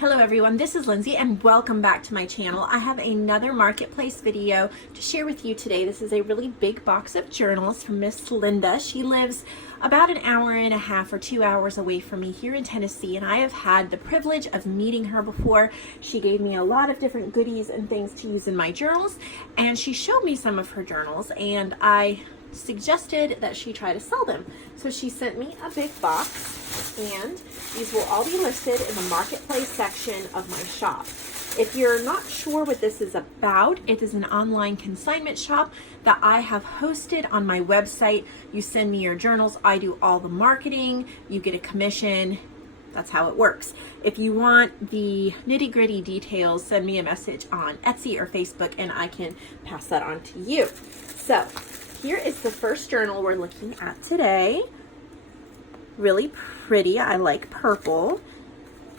Hello everyone, this is Lindsay and welcome back to my channel. I have another marketplace video to share with you today. This is a really big box of journals from Miss Linda. She lives about an hour and a half or 2 hours away from me here in Tennessee, and I have had the privilege of meeting her before. She gave me a lot of different goodies and things to use in my journals, and she showed me some of her journals, and I suggested that she try to sell them. So she sent me a big box, and these will all be listed in the marketplace section of my shop. If you're not sure what this is about, it is an online consignment shop that I have hosted on my website. You send me your journals, I do all the marketing, you get a commission. That's how it works. If you want the nitty-gritty details, send me a message on Etsy or Facebook and I can pass that on to you. So here is the first journal we're looking at today. Really pretty. I like purple.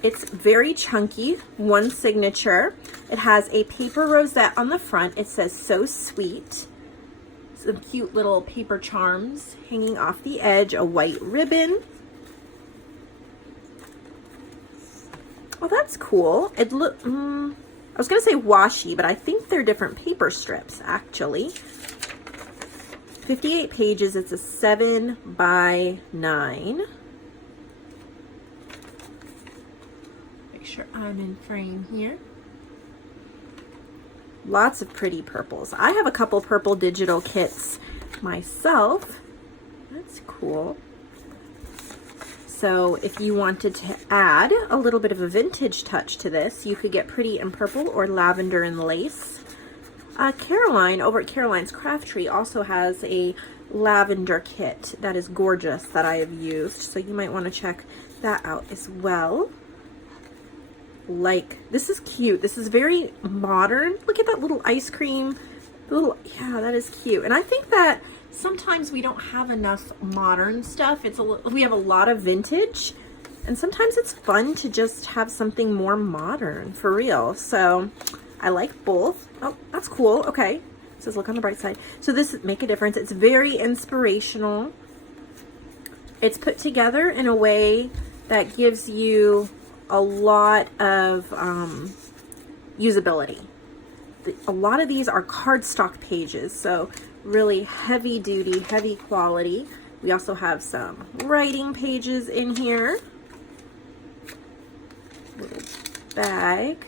It's very chunky, one signature. It has a paper rosette on the front. It says "So Sweet." Some cute little paper charms hanging off the edge, a white ribbon. Oh, that's cool. It I was gonna say washi, but I think they're different paper strips actually. 58 pages, it's a 7x9. Make sure I'm in frame here. Lots of pretty purples. I have a couple purple digital kits myself. That's cool. So if you wanted to add a little bit of a vintage touch to this, you could get pretty in purple or lavender and lace. Caroline over at Caroline's Craft Tree also has a lavender kit that is gorgeous that I have used, so you might want to check that out as well. This is cute. This is very modern. Look at that little ice cream. Yeah, that is cute. And I think that sometimes we don't have enough modern stuff. We have a lot of vintage, and sometimes it's fun to just have something more modern for real. So I like both. Oh, that's cool. Okay. It says look on the bright side. So this Make a Difference. It's very inspirational. It's put together in a way that gives you a lot of usability. A lot of these are cardstock pages, so really heavy duty, heavy quality. We also have some writing pages in here. Little bag.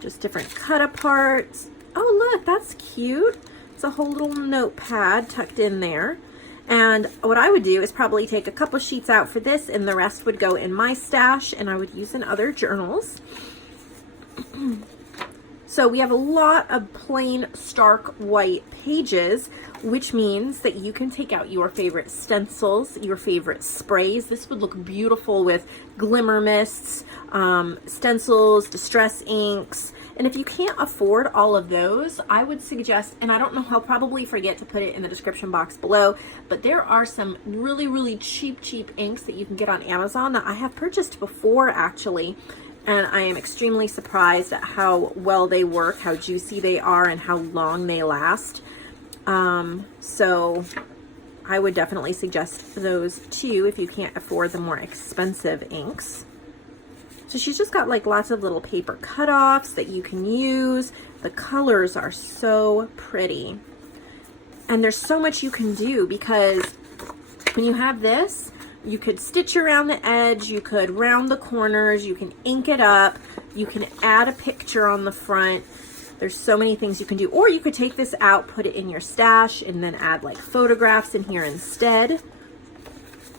Just different cut aparts. Oh, look, that's cute. It's a whole little notepad tucked in there. And what I would do is probably take a couple sheets out for this, and the rest would go in my stash, and I would use in other journals. So we have a lot of plain stark white pages, which means that you can take out your favorite stencils, your favorite sprays. This would look beautiful with glimmer mists, stencils, distress inks. And if you can't afford all of those, I would suggest, and I don't know, I'll probably forget to put it in the description box below, but there are some really, really cheap inks that you can get on Amazon that I have purchased before actually. And I am extremely surprised at how well they work, how juicy they are, and how long they last. So I would definitely suggest those too if you can't afford the more expensive inks. So she's just got like lots of little paper cutoffs that you can use. The colors are so pretty. And there's so much you can do, because when you have this, you could stitch around the edge, you could round the corners, you can ink it up, you can add a picture on the front. There's so many things you can do. Or you could take this out, put it in your stash, and then add like photographs in here instead.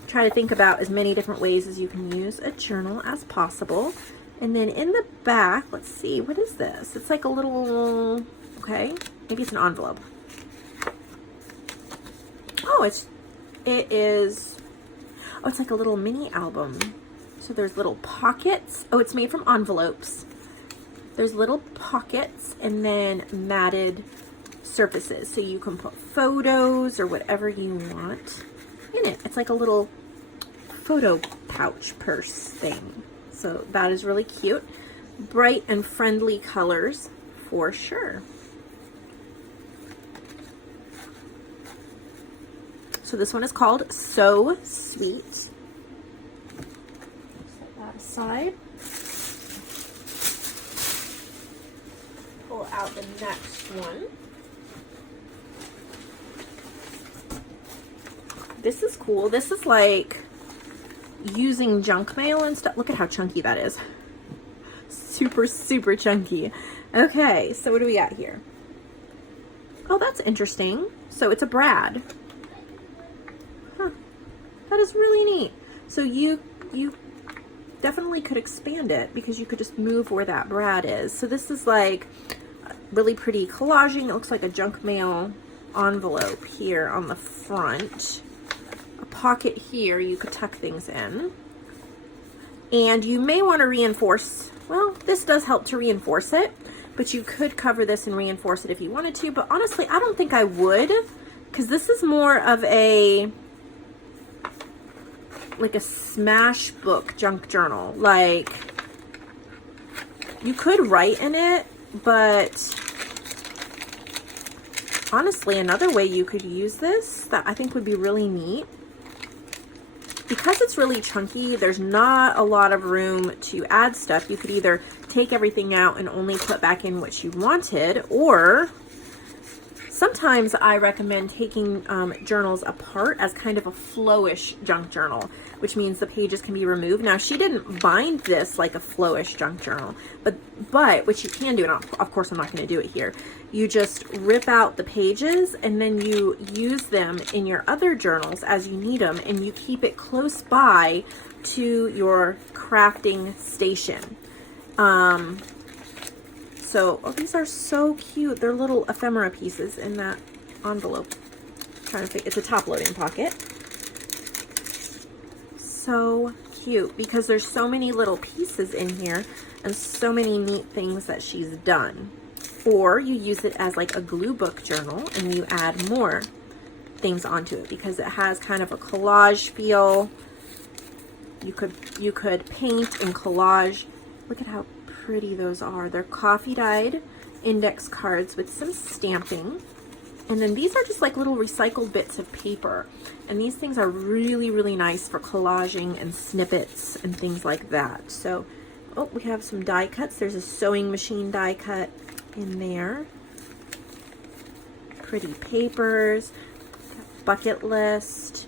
Try to think about as many different ways as you can use a journal as possible. And then in the back, let's see, what is this? It's like a little, okay, maybe it's an envelope. Oh, it's like a little mini album. So there's little pockets. Oh, it's made from envelopes. There's little pockets and then matted surfaces. So you can put photos or whatever you want in it. It's like a little photo pouch purse thing. So that is really cute. Bright and friendly colors for sure. So this one is called So Sweet. side. Pull out the next one. This is cool. This is like using junk mail and stuff. Look at how chunky that is. Super, super chunky. Okay, so what do we got here? Oh, that's interesting. So it's a brad. Huh. That is really neat. So you definitely could expand it because you could just move where that brad is. So this is like really pretty collaging. It looks like a junk mail envelope here on the front. A pocket here you could tuck things in. And you may want to reinforce, well, this does help to reinforce it, but you could cover this and reinforce it if you wanted to. But honestly, I don't think I would, because this is more of a, like a smash book junk journal. Like, you could write in it, but honestly, another way you could use this that I think would be really neat, because it's really chunky, there's not a lot of room to add stuff. You could either take everything out and only put back in what you wanted, or sometimes I recommend taking journals apart as kind of a flowish junk journal, which means the pages can be removed. Now, she didn't bind this like a flowish junk journal, but what you can do, and of course I'm not going to do it here, you just rip out the pages and then you use them in your other journals as you need them, and you keep it close by to your crafting station. So, oh, these are so cute. They're little ephemera pieces in that envelope. Trying to think, it's a top loading pocket. So cute, because there's so many little pieces in here and so many neat things that she's done. Or you use it as like a glue book journal and you add more things onto it because it has kind of a collage feel. You could paint and collage. Look at how pretty those are. They're coffee dyed index cards with some stamping. And then these are just like little recycled bits of paper. And these things are really, really nice for collaging and snippets and things like that. So, oh, we have some die cuts. There's a sewing machine die cut in there. Pretty papers. Bucket list.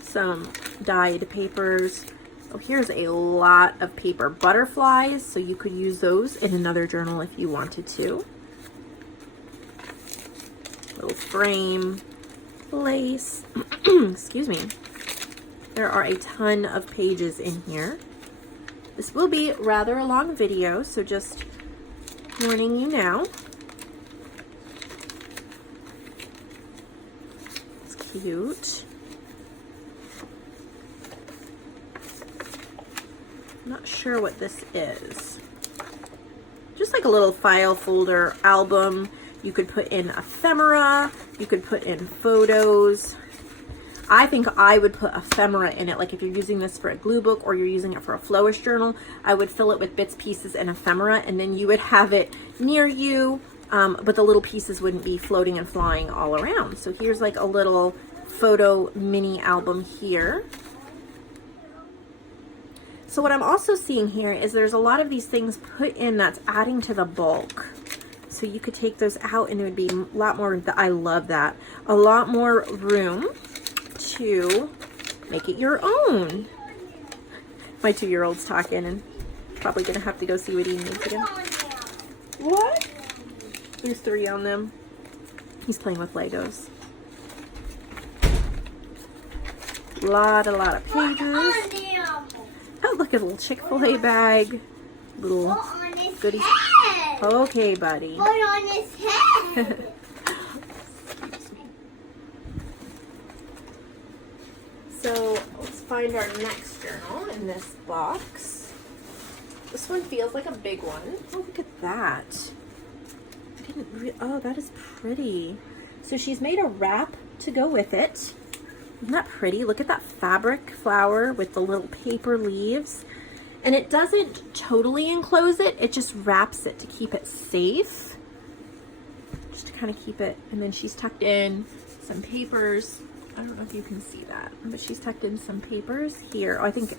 Some dyed papers. Oh, here's a lot of paper butterflies, so you could use those in another journal if you wanted to. Little frame, lace, excuse me. There are a ton of pages in here. This will be rather a long video, so just warning you now. It's cute. Not sure what this is. Just like a little file folder album. You could put in ephemera. You could put in photos. I think I would put ephemera in it. Like if you're using this for a glue book or you're using it for a flowish journal, I would fill it with bits, pieces, and ephemera, and then you would have it near you, but the little pieces wouldn't be floating and flying all around. So here's like a little photo mini album here. So what I'm also seeing here is there's a lot of these things put in that's adding to the bulk. So you could take those out and it would be a lot more, I love that, a lot more room to make it your own. My 2-year-old's talking and probably gonna have to go see what he needs again. What? There's 3 on them. He's playing with Legos. A lot of pages. Oh, look at a little Chick-fil-A bag. Little goodies. Okay, buddy. Put on his head. So let's find our next journal in this box. This one feels like a big one. Oh, look at that. Oh, that is pretty. So she's made a wrap to go with it. Isn't that pretty? Look at that fabric flower with the little paper leaves. And it doesn't totally enclose it, it just wraps it to keep it safe. Just to kind of keep it, and then she's tucked in some papers I don't know if you can see that, but she's tucked in some papers here. Oh, I think,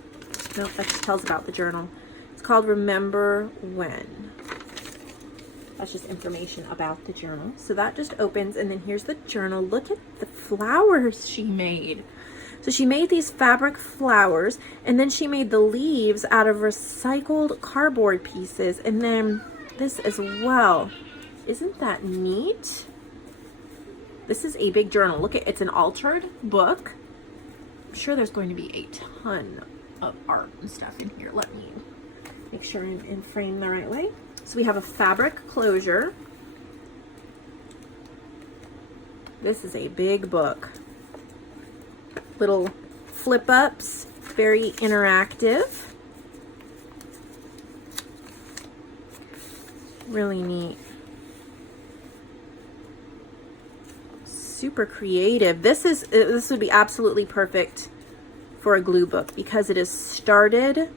no, that just tells about the journal. It's called Remember When. That's just information about the journal. So that just opens, and then here's the journal. Look at the flowers she made. So she made these fabric flowers, and then she made the leaves out of recycled cardboard pieces, and then this as well. Isn't that neat? This is a big journal. Look at, it's an altered book. I'm sure there's going to be a ton of art and stuff in here. Let me make sure I'm in frame the right way. So we have a fabric closure. This is a big book. Little flip ups, very interactive. Really neat. Super creative. This would be absolutely perfect for a glue book because it is started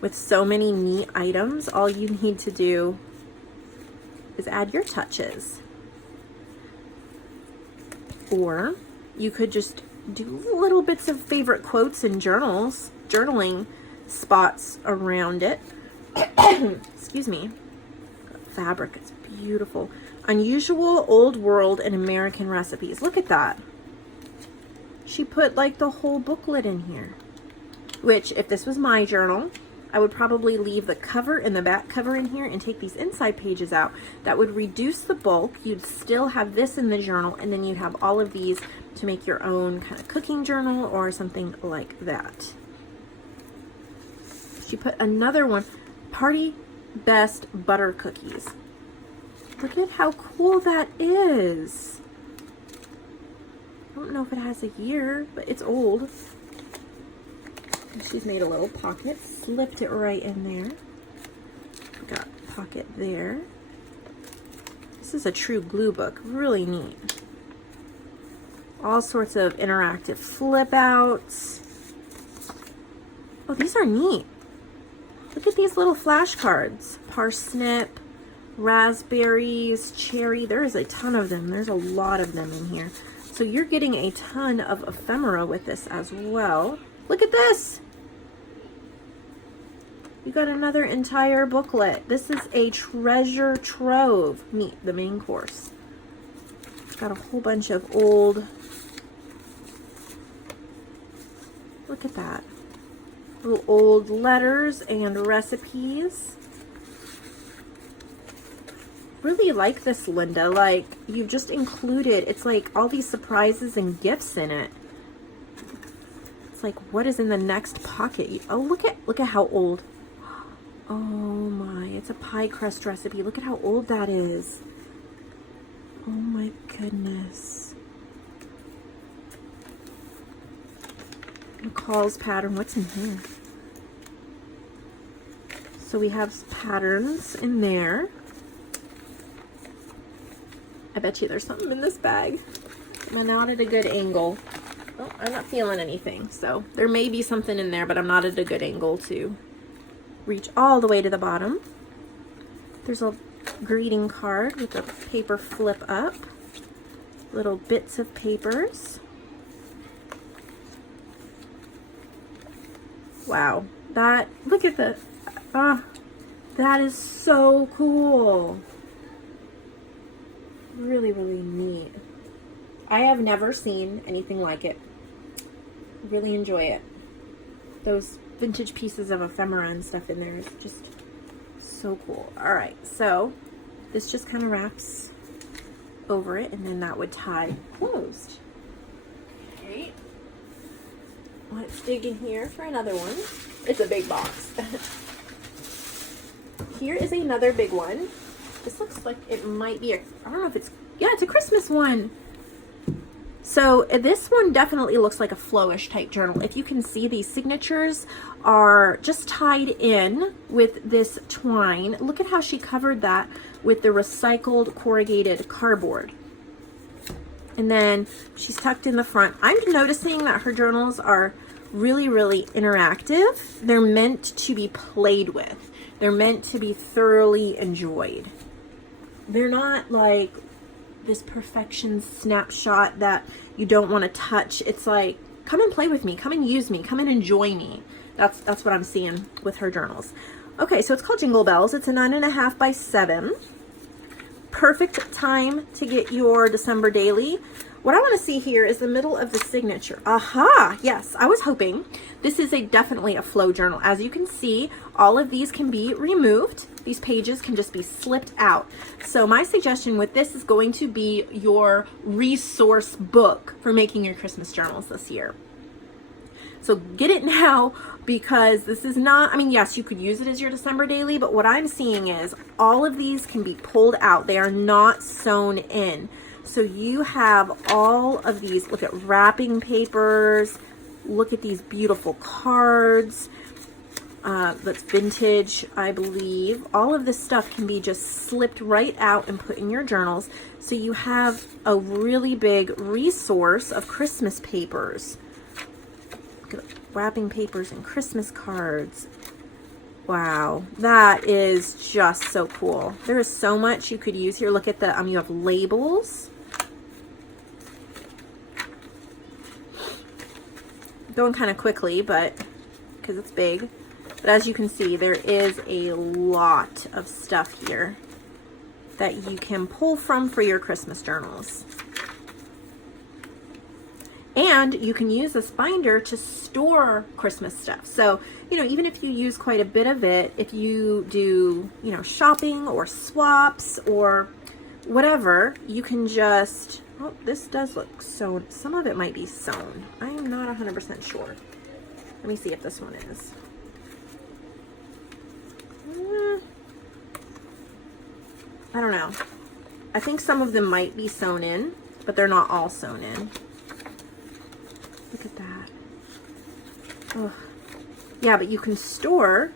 with so many neat items. All you need to do is add your touches. Or you could just do little bits of favorite quotes and journaling spots around it. Excuse me. Fabric is beautiful. Unusual old world and American recipes. Look at that. She put like the whole booklet in here. Which, if this was my journal, I would probably leave the cover and the back cover in here and take these inside pages out. That would reduce the bulk. You'd still have this in the journal, and then you'd have all of these to make your own kind of cooking journal or something like that. She put another one, Party Best Butter Cookies. Look at how cool that is. I don't know if it has a year, but it's old. She's made a little pocket, slipped it right in there. Got a pocket there. This is a true glue book, really neat. All sorts of interactive flip outs. Oh, these are neat. Look at these little flashcards. Parsnip, raspberries, cherry. There is a ton of them. There's a lot of them in here. So you're getting a ton of ephemera with this as well. Look at this. You got another entire booklet. This is a treasure trove. Meet the main course. It's got a whole bunch of old. Look at that. Little old letters and recipes. Really like this, Linda. Like, you've just included, it's like all these surprises and gifts in it. It's like, what is in the next pocket? Oh, look at how old. Oh my, it's a pie crust recipe. Look at how old that is. Oh my goodness. McCall's pattern, what's in here? So we have patterns in there. I bet you there's something in this bag. I'm not at a good angle. Oh, I'm not feeling anything. So there may be something in there, but I'm not at a good angle to reach all the way to the bottom. There's a greeting card with a paper flip up. Little bits of papers. Wow. Look at the, that is so cool. Really, really neat. I have never seen anything like it. Really enjoy it. Those vintage pieces of ephemera and stuff in there is just so cool. All right, so this just kind of wraps over it, and then that would tie closed. Okay. Let's dig in here for another one. It's a big box. Here is another big one. This looks like it might be I don't know if it's, yeah, it's a Christmas one. So this one definitely looks like a flowish type journal. If you can see, these signatures are just tied in with this twine. Look at how she covered that with the recycled corrugated cardboard. And then she's tucked in the front. I'm noticing that her journals are really, really interactive. They're meant to be played with. They're meant to be thoroughly enjoyed. They're not like this perfection snapshot that you don't want to touch. It's like, come and play with me, come and use me, come and enjoy me. That's what I'm seeing with her journals. Okay, so it's called Jingle Bells. It's a 9.5 by 7. Perfect time to get your December daily. What I want to see here is the middle of the signature. Aha! Yes, I was hoping. This is definitely a flow journal. As you can see, all of these can be removed. These pages can just be slipped out. So my suggestion with this is going to be your resource book for making your Christmas journals this year. So get it now, because this is not, I mean, yes, you could use it as your December daily, but what I'm seeing is all of these can be pulled out. They are not sewn in. So you have all of these, look at wrapping papers, look at these beautiful cards. That's vintage, I believe. All of this stuff can be just slipped right out and put in your journals. So you have a really big resource of Christmas papers. Look at wrapping papers and Christmas cards. Wow, that is just so cool. There is so much you could use here. Look at the, you have labels. Going kind of quickly, but because it's big. But as you can see, there is a lot of stuff here that you can pull from for your Christmas journals. And you can use this binder to store Christmas stuff. So, you know, even if you use quite a bit of it, if you do, you know, shopping or swaps or whatever, you can just, oh, this does look sewn. Some of it might be sewn. I am not 100% sure. Let me see if this one is. I don't know. I think some of them might be sewn in, but they're not all sewn in. Look at that. Oh. Yeah, but you can store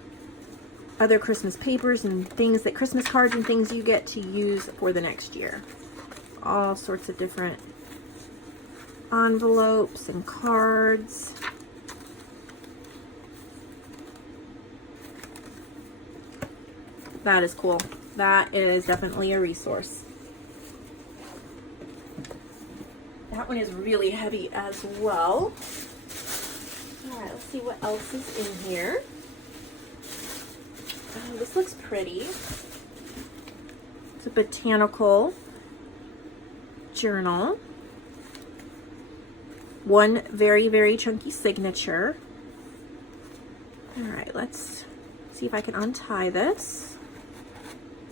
other Christmas papers and things, that Christmas cards and things you get to use for the next year. All sorts of different envelopes and cards. That is cool. That is definitely a resource. That one is really heavy as well. All right, let's see what else is in here. Oh, this looks pretty. It's a botanical journal. One very, very chunky signature. All right, let's see if I can untie this.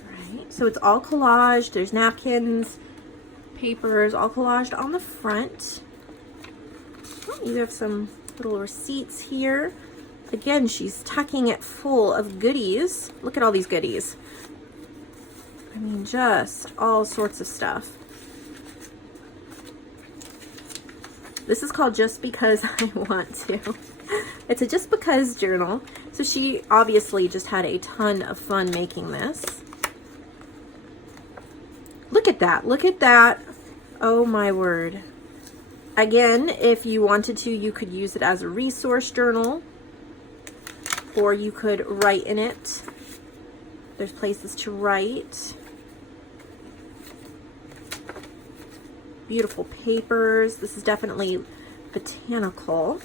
All right, so it's all collaged. There's napkins, papers, all collaged on the front. Oh, you have some little receipts here. Again, she's tucking it full of goodies. Look at all these goodies. I mean, just all sorts of stuff. This is called Just Because I Want To. It's a Just Because journal. So she obviously just had a ton of fun making this. Look at that. Look at that. Oh my word. Again, if you wanted to, you could use it as a resource journal, or you could write in it. There's places to write. Beautiful papers. This is definitely botanical.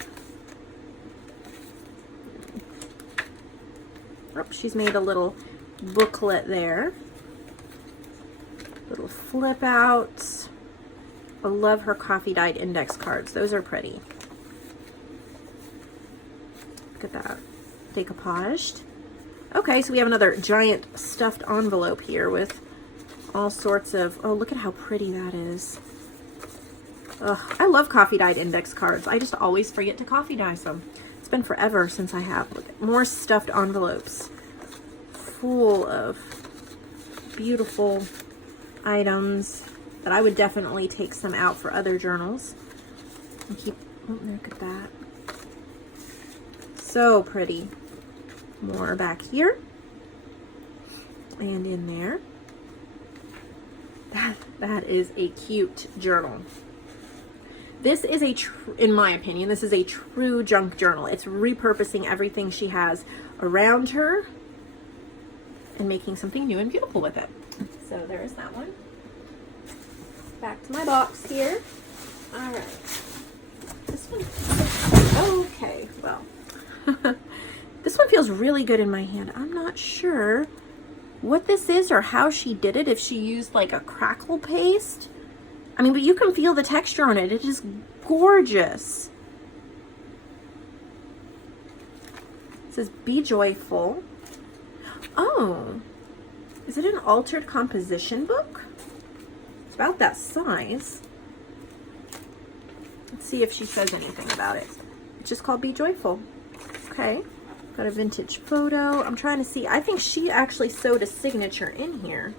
Oh, she's made a little booklet there. Little flip outs. I love her coffee dyed index cards. Those are pretty. Look at that. Decoupaged. Okay, so we have another giant stuffed envelope here with all sorts of, oh, look at how pretty that is. Ugh, I love coffee dyed index cards. I just always forget to coffee dye some. It's been forever since I have. Look at more stuffed envelopes full of beautiful items that I would definitely take some out for other journals. And keep, oh, look at that. So pretty. More back here and in there. That is a cute journal. This is in my opinion, this is a true junk journal. It's repurposing everything she has around her and making something new and beautiful with it. So there's that one. back to my box here. All right. This one, okay, well. This one feels really good in my hand. I'm not sure what this is or how she did it, if she used like a crackle paste. I mean, but you can feel the texture on it. It is gorgeous. It says, be joyful. Oh, is it an altered composition book? It's about that size. Let's see if she says anything about it. It's just called Be Joyful. Okay, got a vintage photo. I'm trying to see. I think she actually sewed a signature in here.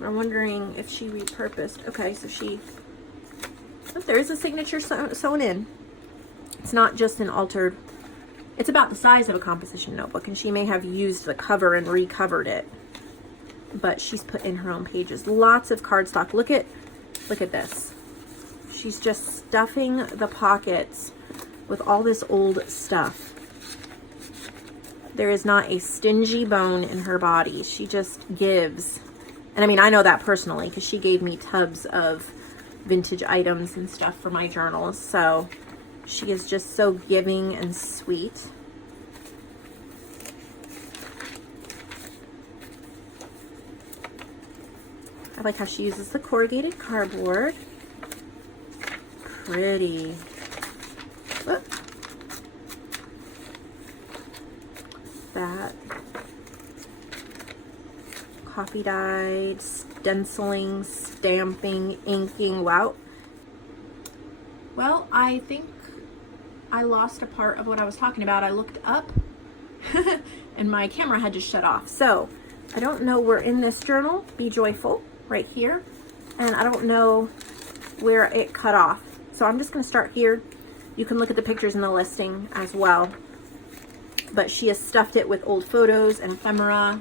I'm wondering if she repurposed. Okay, so oh, there is a signature sewn in. It's not just an altered. It's about the size of a composition notebook, and she may have used the cover and recovered it. But she's put in her own pages. Lots of cardstock. Look at this. She's just stuffing the pockets with all this old stuff. There is not a stingy bone in her body. She just gives. And I mean, I know that personally because she gave me tubs of vintage items and stuff for my journals. So she is just so giving and sweet. I like how she uses the corrugated cardboard. Pretty. Whoop. That. Coffee dyed, stenciling, stamping, inking. Wow. Well, I think I lost a part of what I was talking about. I looked up and my camera had just shut off. So I don't know, we're in this journal, Be Joyful, right here. And I don't know where it cut off. So I'm just going to start here. You can look at the pictures in the listing as well. But she has stuffed it with old photos and ephemera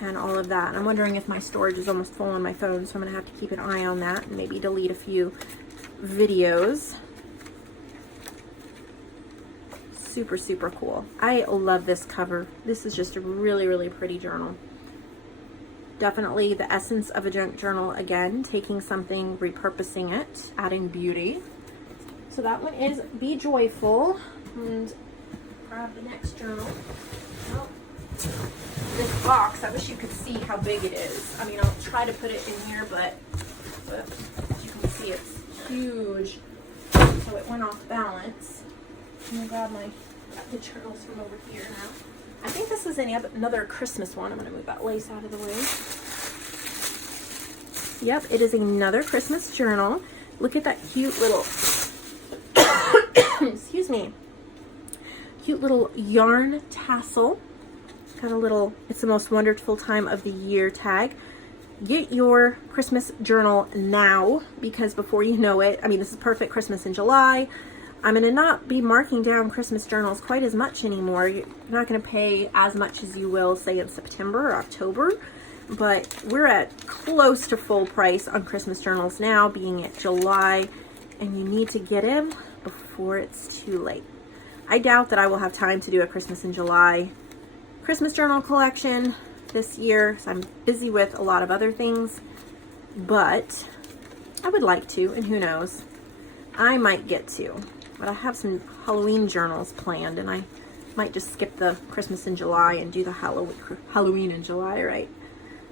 and all of that. And I'm wondering if my storage is almost full on my phone, so I'm going to have to keep an eye on that and maybe delete a few videos. Super, super cool. I love this cover. This is just a really, really pretty journal. Definitely the essence of a junk journal again, taking something, repurposing it, adding beauty. So that one is Be Joyful. And grab the next journal. Oh, this box, I wish you could see how big it is. I mean, I'll try to put it in here, but as you can see, it's huge. So it went off balance. I'm gonna grab the journals from over here now. I think this is another Christmas one. I'm going to move that lace out of the way. Yep, it is another Christmas journal. Look at that cute little, excuse me, cute little yarn tassel. Got a little, it's the most wonderful time of the year tag. Get your Christmas journal now, because before you know it, I mean, this is perfect Christmas in July. I'm going to not be marking down Christmas journals quite as much anymore. You're not going to pay as much as you will, say, in September or October. But we're at close to full price on Christmas journals now, being at July. And you need to get them before it's too late. I doubt that I will have time to do a Christmas in July Christmas journal collection this year. So I'm busy with a lot of other things. But I would like to, and who knows. I might get to. But I have some Halloween journals planned, and I might just skip the Christmas in July and do the Halloween in July, right?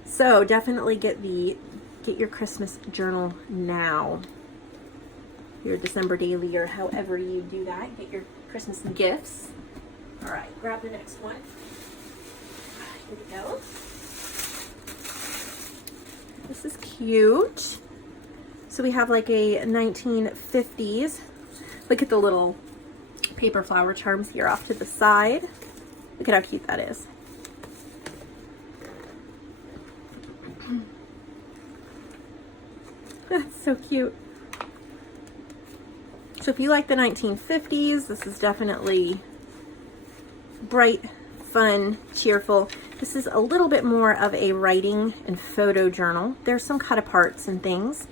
So definitely get your Christmas journal now. Your December daily, or however you do that. Get your Christmas gifts. All right, grab the next one. Here we go. This is cute. So we have like a 1950s. Look at the little paper flower charms here off to the side. Look at how cute that is. That's so cute. So if you like the 1950s, this is definitely bright, fun, cheerful. This is a little bit more of a writing and photo journal. There's some cut aparts and things,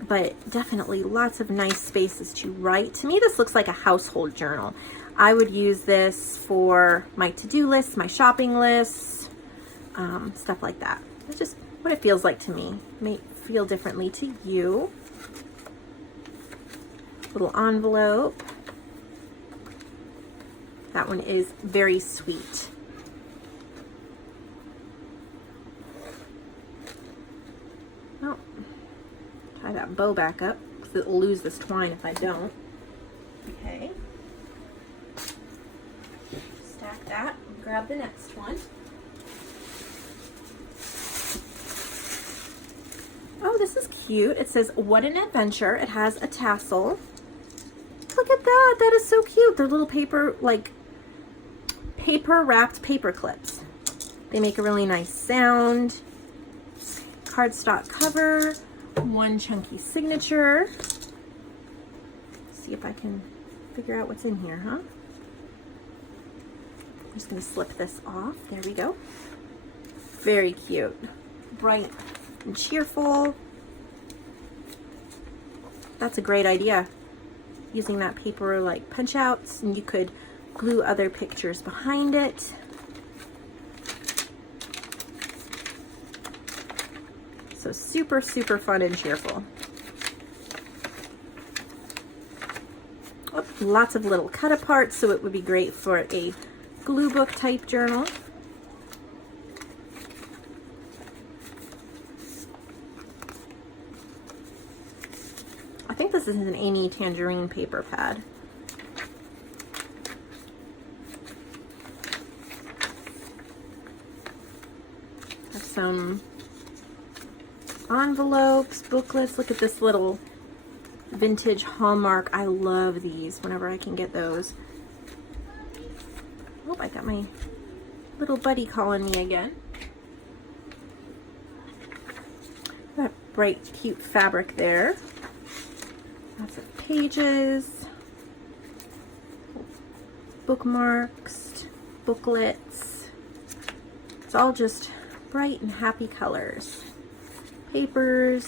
but definitely lots of nice spaces to write. To me, this looks like a household journal. I would use this for my to-do lists, my shopping lists, stuff like that. It's just what it feels like to me. feel differently to you. Little envelope. That one is very sweet. Oh, tie that bow back up because it'll lose this twine if I don't. Okay. Stack that and grab the next one. Oh, this is cute. It says, "What an adventure." It has a tassel. Look at that. That is so cute. They're little paper, like paper wrapped paper clips. They make a really nice sound. Cardstock cover. One chunky signature. Let's see if I can figure out what's in here, huh? I'm just going to slip this off. There we go. Very cute. Bright and cheerful. That's a great idea. Using that paper like punch outs, and you could glue other pictures behind it. So super, super fun and cheerful. Oh, lots of little cut aparts, so it would be great for a glue book type journal. I think this is an Amy Tangerine paper pad. Have some envelopes, booklets. Look at this little vintage Hallmark. I love these whenever I can get those. Oh, I got my little buddy calling me again. That bright, cute fabric there. Lots of pages, bookmarks, booklets. It's all just bright and happy colors. Papers.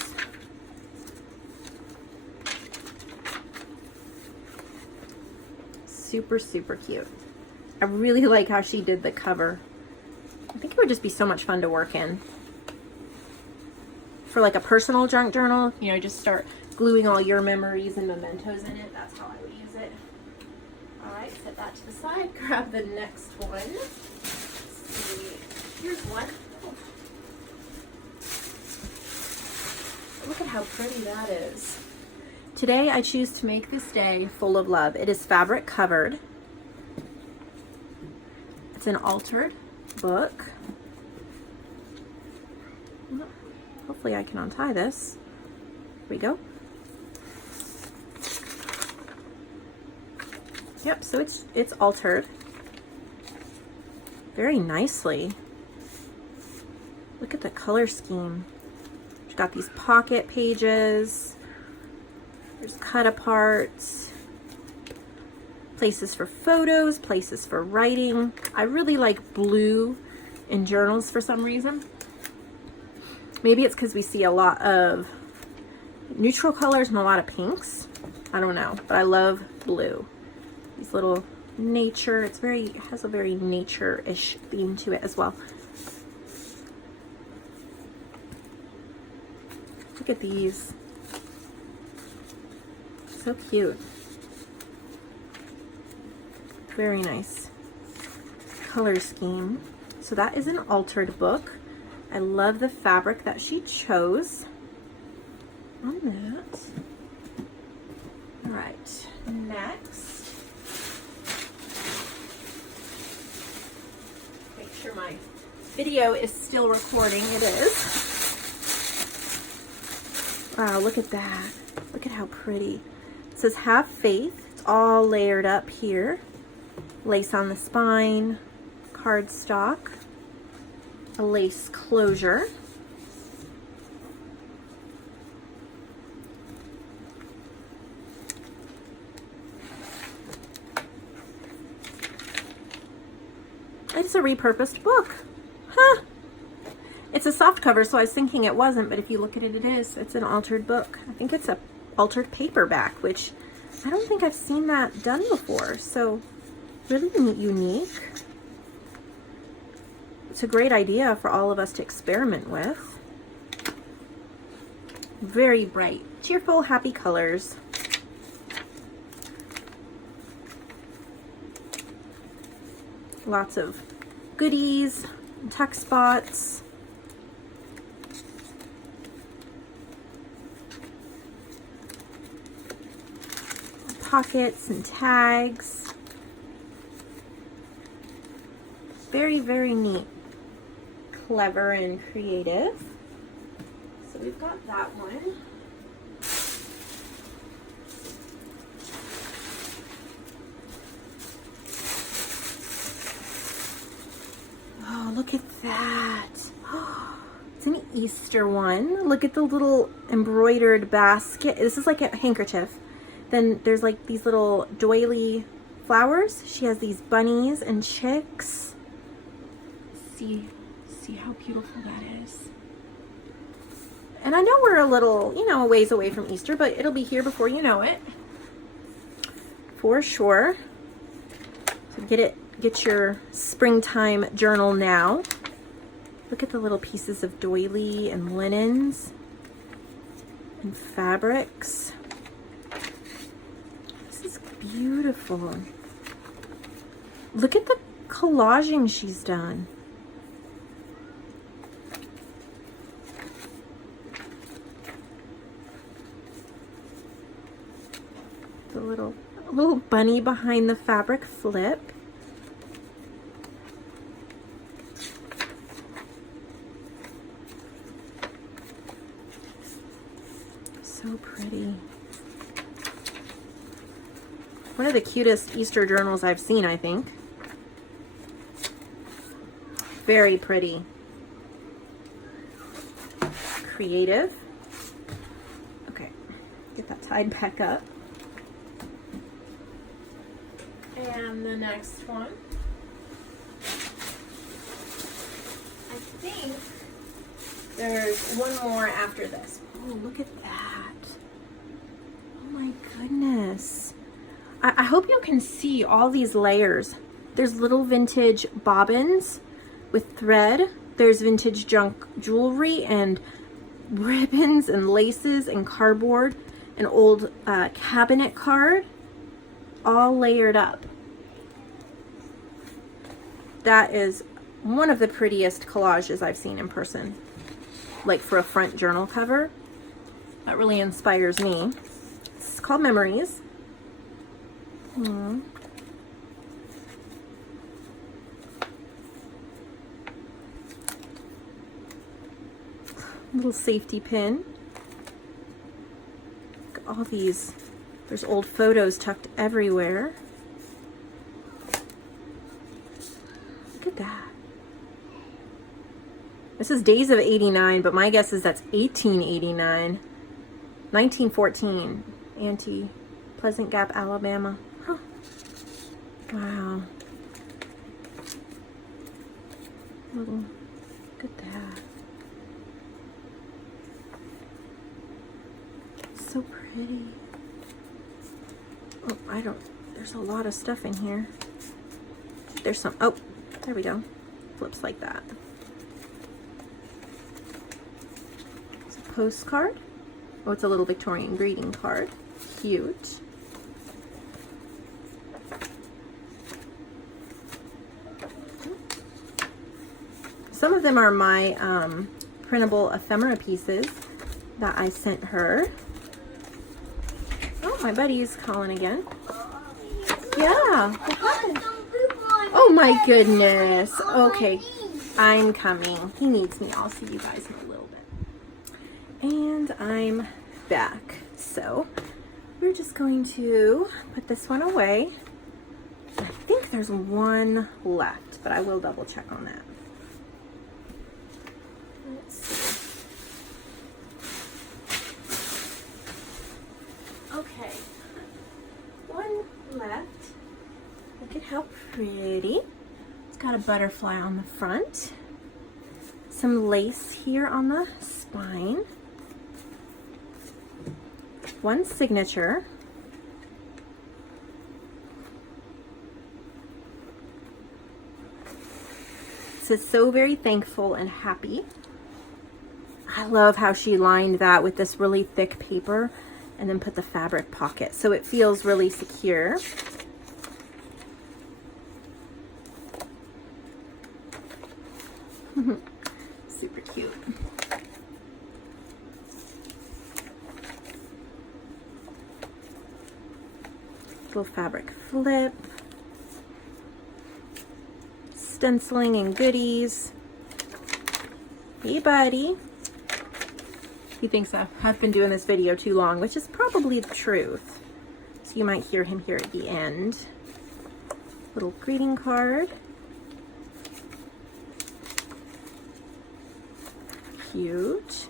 Super, super cute. I really like how she did the cover. I think it would just be so much fun to work in. For like a personal junk journal, you know, just start gluing all your memories and mementos in it. That's how I would use it. All right, set that to the side. Grab the next one. Let's see. Here's one. Oh. Look at how pretty that is. Today I choose to make this day full of love. It is fabric covered. It's an altered book. Hopefully I can untie this. Here we go. Yep, so it's altered very nicely. Look at the color scheme. We've got these pocket pages. There's cut aparts. Places for photos, places for writing. I really like blue in journals for some reason. Maybe it's because we see a lot of neutral colors and a lot of pinks. I don't know, but I love blue. These little nature, it has a very nature-ish theme to it as well. Look at these. So cute. Very nice color scheme. So that is an altered book. I love the fabric that she chose on that. All right, next. Make sure my video is still recording. It is. Wow, look at that. Look at how pretty. It says "Have faith." It's all layered up here. Lace on the spine, cardstock, a lace closure. It's a repurposed book. Huh. It's a soft cover, so I was thinking it wasn't, but if you look at it, it is. It's an altered book. I think it's a altered paperback, which I don't think I've seen that done before. So really unique. It's a great idea for all of us to experiment with. Very bright, cheerful, happy colors. Lots of goodies, tuck spots. Pockets and tags. Very, very neat. Clever and creative. So we've got that one. Oh, look at that. It's an Easter one. Look at the little embroidered basket. This is like a handkerchief. Then there's like these little doily flowers. She has these bunnies and chicks. See how beautiful that is. And I know we're a little, a ways away from Easter, but it'll be here before you know it. For sure. So get your springtime journal now. Look at the little pieces of doily and linens and fabrics. This is beautiful. Look at the collaging she's done. The little bunny behind the fabric flip. So pretty. One of the cutest Easter journals I've seen, I think. Very pretty. Creative. Okay, get that tied back up. And the next one, I think there's one more after this. Oh, look at that. Oh my goodness. I hope you can see all these layers. There's little vintage bobbins with thread. There's vintage junk jewelry and ribbons and laces and cardboard, an old cabinet card, all layered up. That is one of the prettiest collages I've seen in person. Like for a front journal cover. That really inspires me. It's called Memories. Little safety pin. Look at all these. There's old photos tucked everywhere. Look at that. This is Days of 89, but my guess is that's 1889. 1914. Pleasant Gap, Alabama. Huh. Wow. Look at that. So pretty. Oh, there's a lot of stuff in here. There's some, oh, there we go. Flips like that. It's a postcard. Oh, it's a little Victorian greeting card. Cute. Some of them are my printable ephemera pieces that I sent her. Oh, my buddy is calling again. Yeah. What happened? Oh my goodness. Okay, I'm coming. He needs me. I'll see you guys in a little bit. And I'm back. So we're just going to put this one away. I think there's one left, but I will double check on that. Let's see. Okay, one left. Look at how pretty. It's got a butterfly on the front. Some lace here on the spine. One signature. It says, so very thankful and happy. I love how she lined that with this really thick paper and then put the fabric pocket. So it feels really secure. Super cute. Little fabric flip. Stenciling and goodies. Hey, buddy. He thinks I've been doing this video too long, which is probably the truth. So you might hear him here at the end. Little greeting card. Cute.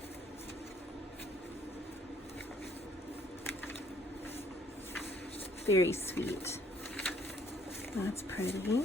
Very sweet. That's pretty.